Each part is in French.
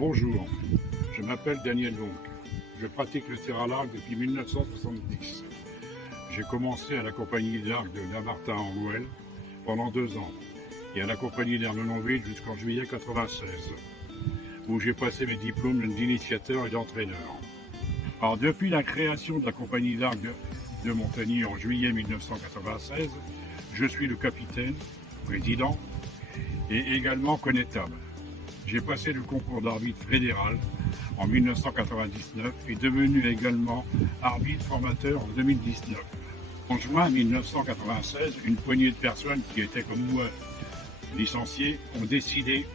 Bonjour, je m'appelle Daniel Longue. Je pratique le tir à l'arc depuis 1970. J'ai commencé à la compagnie d'arc de Lamartin en Gouel pendant 2 ans et à la compagnie d'Ermenonville jusqu'en juillet 1996, où j'ai passé mes diplômes d'initiateur et d'entraîneur. Alors depuis la création de la compagnie d'arc de Montagny en juillet 1996, je suis le capitaine, président et également connétable. J'ai passé le concours d'arbitre fédéral en 1999 et devenu également arbitre formateur en 2019. En juin 1996, une poignée de personnes qui étaient comme moi licenciées ont décidé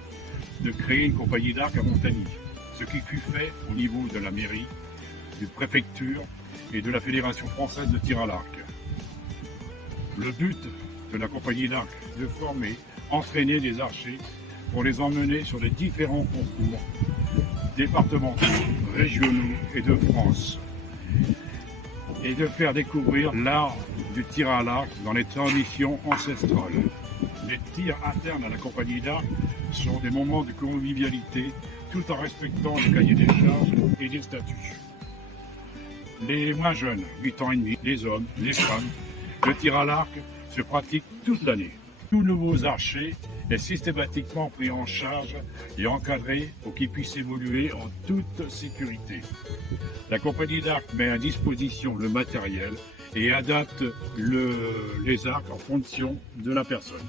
de créer une compagnie d'arc à Montagny, ce qui fut fait au niveau de la mairie, du préfecture et de la Fédération française de tir à l'arc. Le but de la compagnie d'arc est de former, entraîner des archers pour les emmener sur les différents concours départementaux, régionaux et de France, et de faire découvrir l'art du tir à l'arc dans les traditions ancestrales. Les tirs internes à la compagnie d'arc sont des moments de convivialité tout en respectant le cahier des charges et des statuts. Les moins jeunes, 8 ans et demi, les hommes, les femmes, le tir à l'arc se pratique toute l'année. Tout nouveaux archers est systématiquement pris en charge et encadré pour qu'ils puissent évoluer en toute sécurité. La compagnie d'arc met à disposition le matériel et adapte les arcs en fonction de la personne.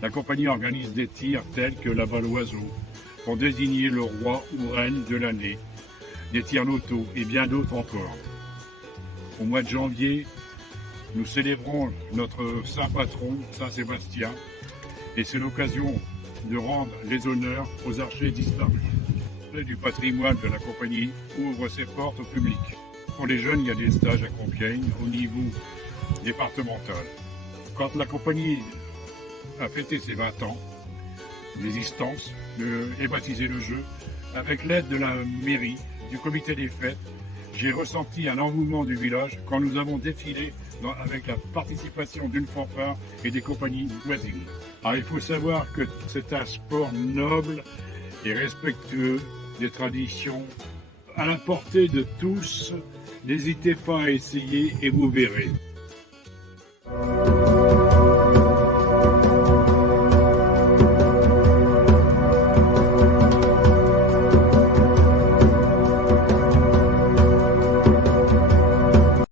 La compagnie organise des tirs tels que la balle oiseau pour désigner le roi ou reine de l'année, des tirs loto et bien d'autres encore. Au mois de janvier, nous célébrons notre saint patron, Saint Sébastien, et c'est l'occasion de rendre les honneurs aux archers disparus. Du patrimoine de la compagnie ouvre ses portes au public. Pour les jeunes, il y a des stages à Compiègne au niveau départemental. Quand la compagnie a fêté ses 20 ans d'existence et baptisé le jeu, avec l'aide de la mairie, du comité des fêtes, j'ai ressenti un engouement du village quand nous avons défilé avec la participation d'une fanfare et des compagnies voisines. Alors, il faut savoir que c'est un sport noble et respectueux des traditions, à la portée de tous. N'hésitez pas à essayer et vous verrez.